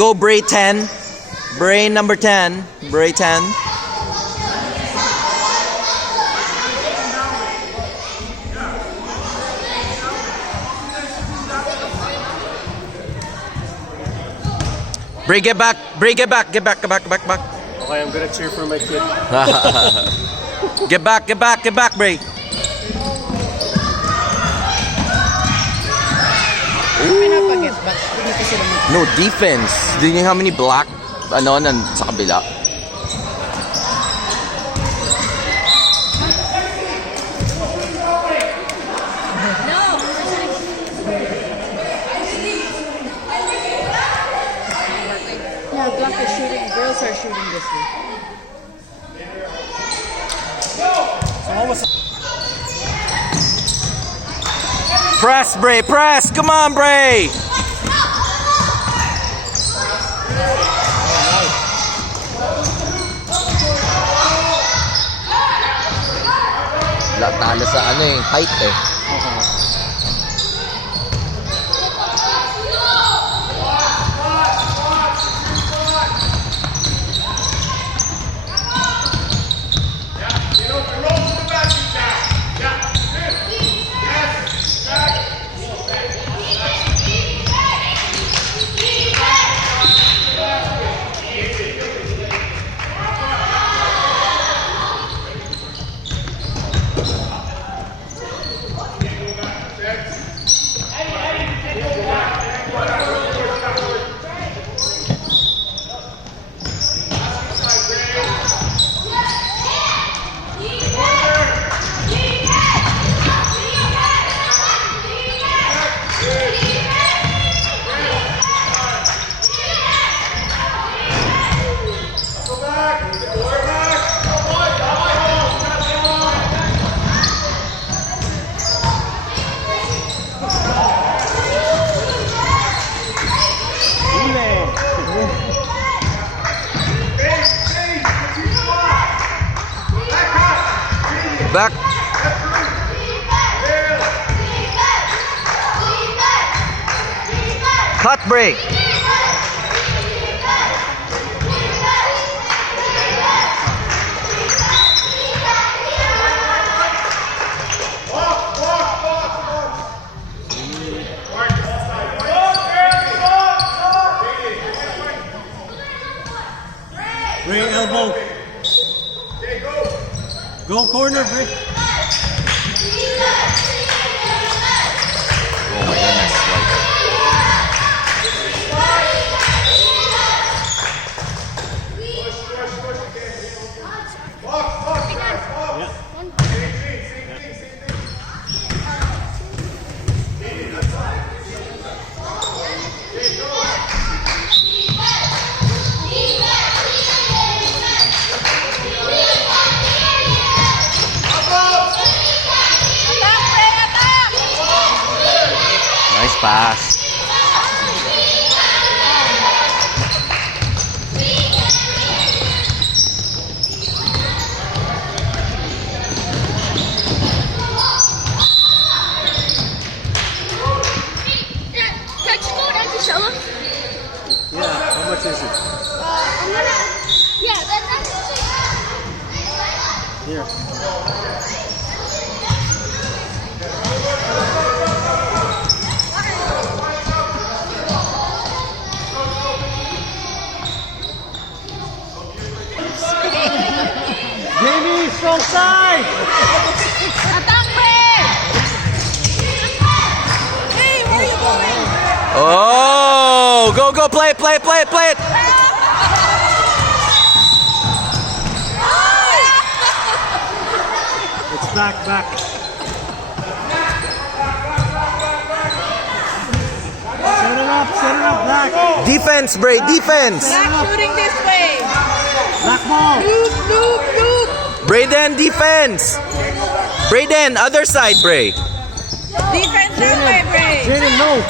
Go Bray 10. Bray number 10. Bray 10. Bray, get back. Bray, get back. Get back. Get back. Get back. Get back. Okay, I'm gonna cheer for my kid. Get back. Get back. Get back, Bray. Pinapag-get back. Dito sila No, defense. Do you know how many black sa kabila? Yeah, black is shooting. Girls are shooting this way. Press, Bray, press! Come on, Bray! Talo sa height eh. Back. Cut break. Bray, elbow. Go corner, Bray. Oh my goodness. Nice pass. Yeah, how much is it? Here. Jamie, strong side! Attack, Bray! Hey, where are you going? Oh, go, go, play it, play it, play it, play it. It's back. Set it up, back. Defense, Bray, defense. Black shooting this way. Back ball. Loop. Brayden, defense. Brayden, other side, Bray. Defense this way, Bray. Jaden, no.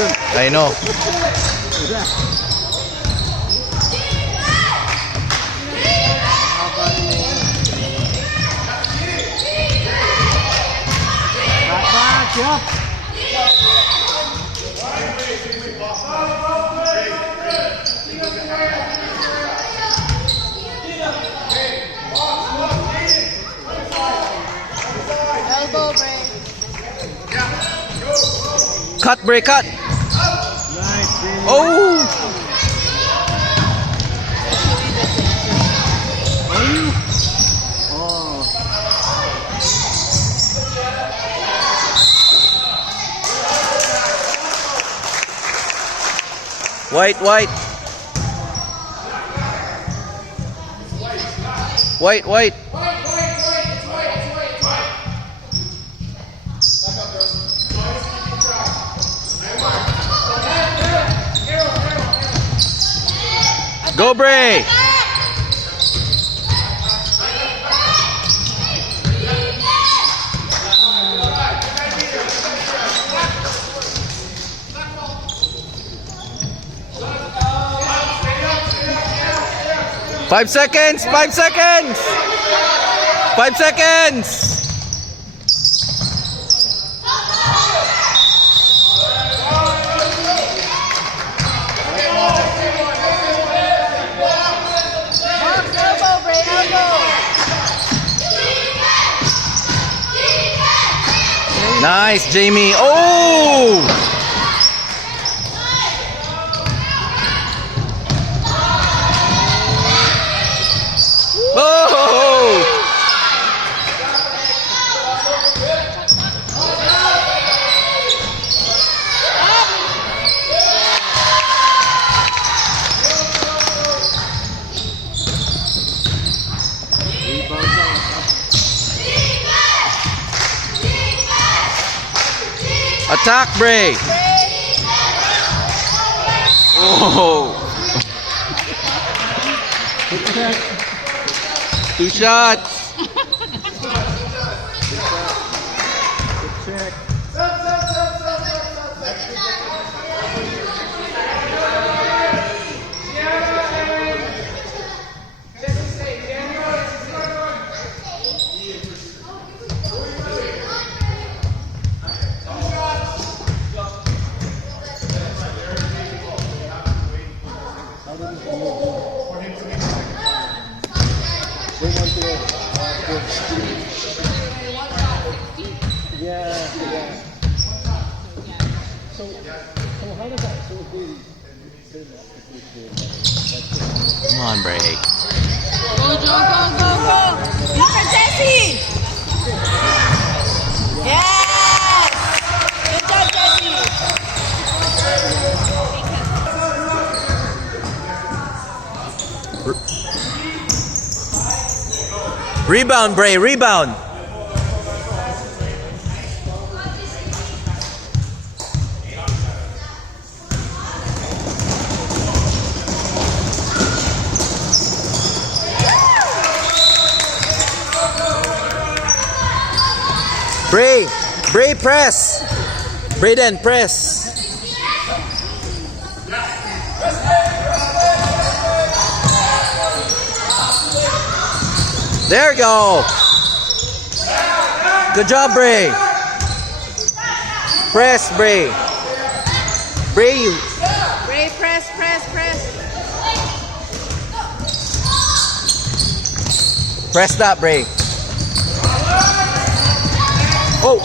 I know. Back, yup. Elbow break. Cut, Bray, cut. Nice, Jamie. Oh! Are you? Oh. White, white. White, white. Go, Bray! Five seconds! 5 seconds! 5 seconds! Box elbow break. Elbow. Nice, Jamie. Oh! Oh! Attack, Bray. Oh! Two shots. Check. Come on, Bray. Go, Joe. Go. Look at Jesse. Yes. Good job, Jesse. Rebound, Bray. Rebound. Bray, press. Brayden, press. There you go. Good job, Bray. Press, Bray. Bray, you. Bray, press. Press that, Bray. Oh.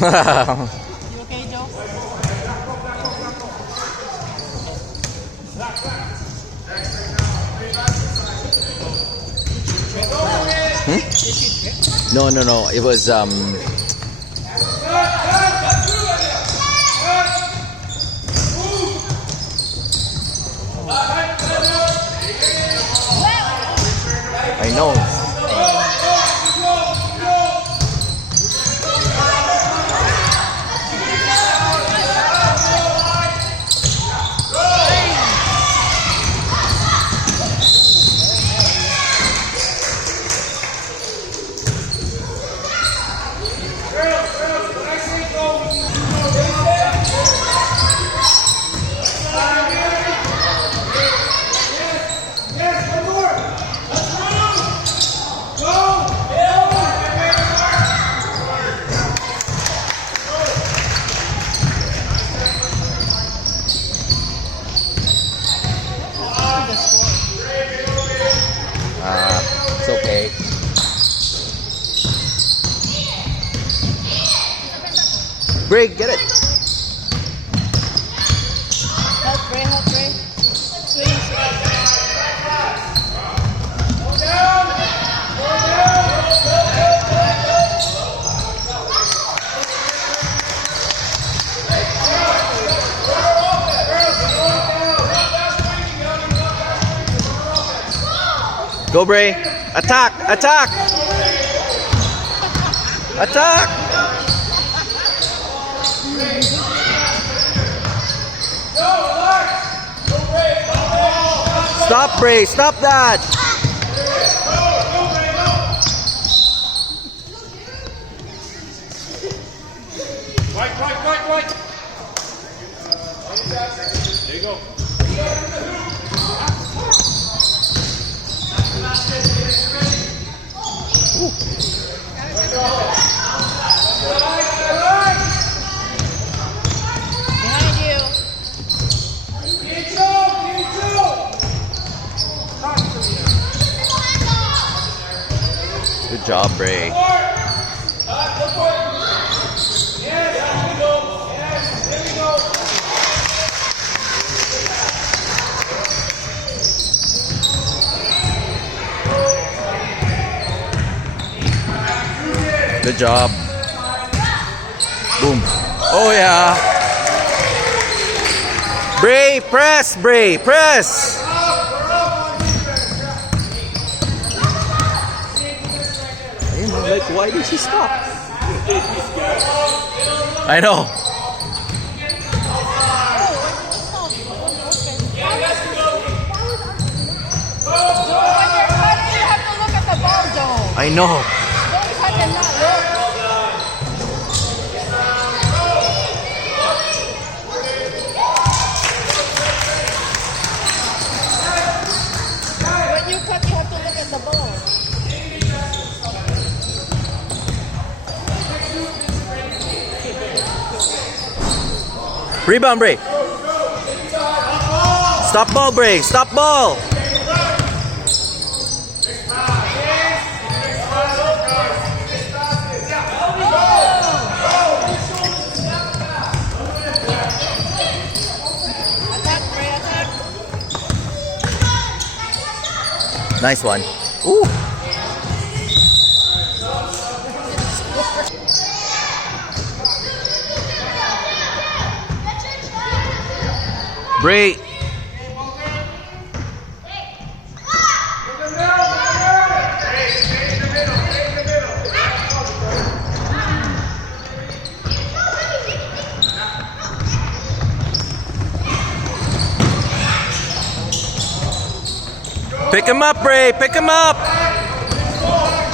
You okay, Joe? No. It was I know. okay. Bray, get it. Help, Ray, help, Ray. Swing, swing. Go, Bray. Attack! Attack! Attack! Stop, Bray. Stop that. Right. There you go. Behind you. Good job, Bray. Good job. Boom. Oh yeah. Bray, press, Bray, press. Like, why did she stop? I know. When you're cutting, you have to look at the ball zone. I know. Don't cut and not look. When you cut, you have to look at the ball. Rebound, Bray. Stop ball, Bray. Stop ball. Attack, Ray, attack. Nice one. Ooh. Bray. Pick him up, Bray. Pick him up.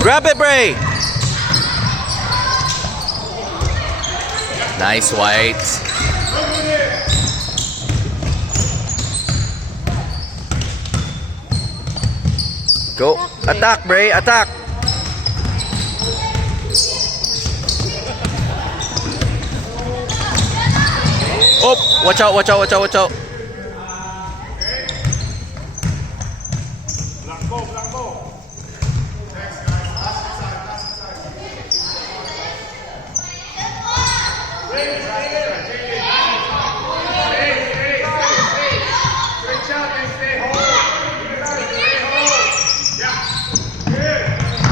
Grab it, Bray. Nice, White. Go. Attack, Bray. Attack. Oh, watch out, watch out, watch out, watch out.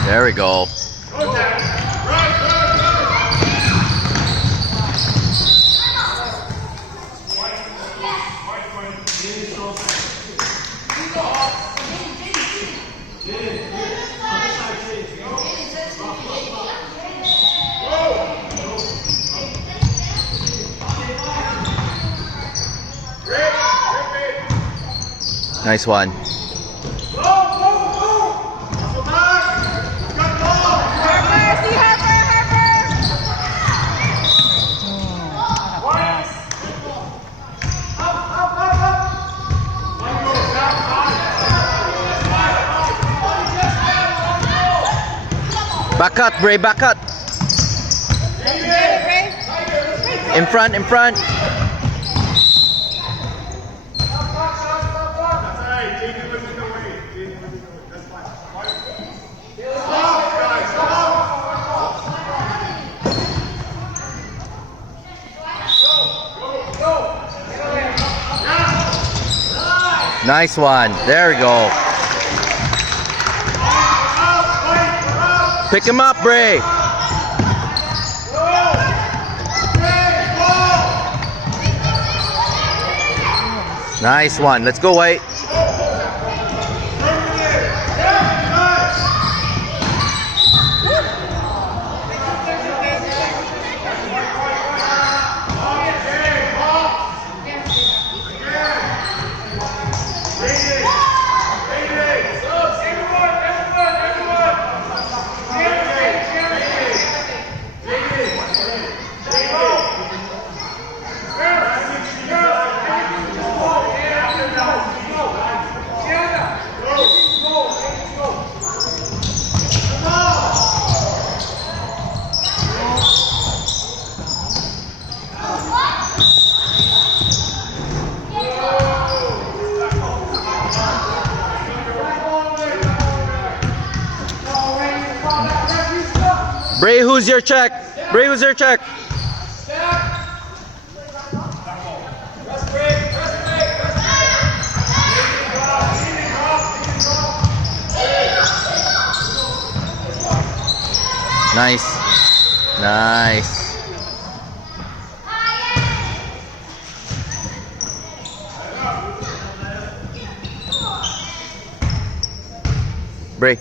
There we go. Nice one. Back cut, Bray, back cut. In front, in front. Nice one. There we go. Pick him up, Bray. Nice one. Let's go, White. Bray, who's your check? Bray, who's your check? Nice. Nice. Bray.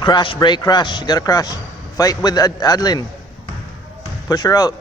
Crash, Bray, crash. You gotta crash. Fight with Adeline. Push her out.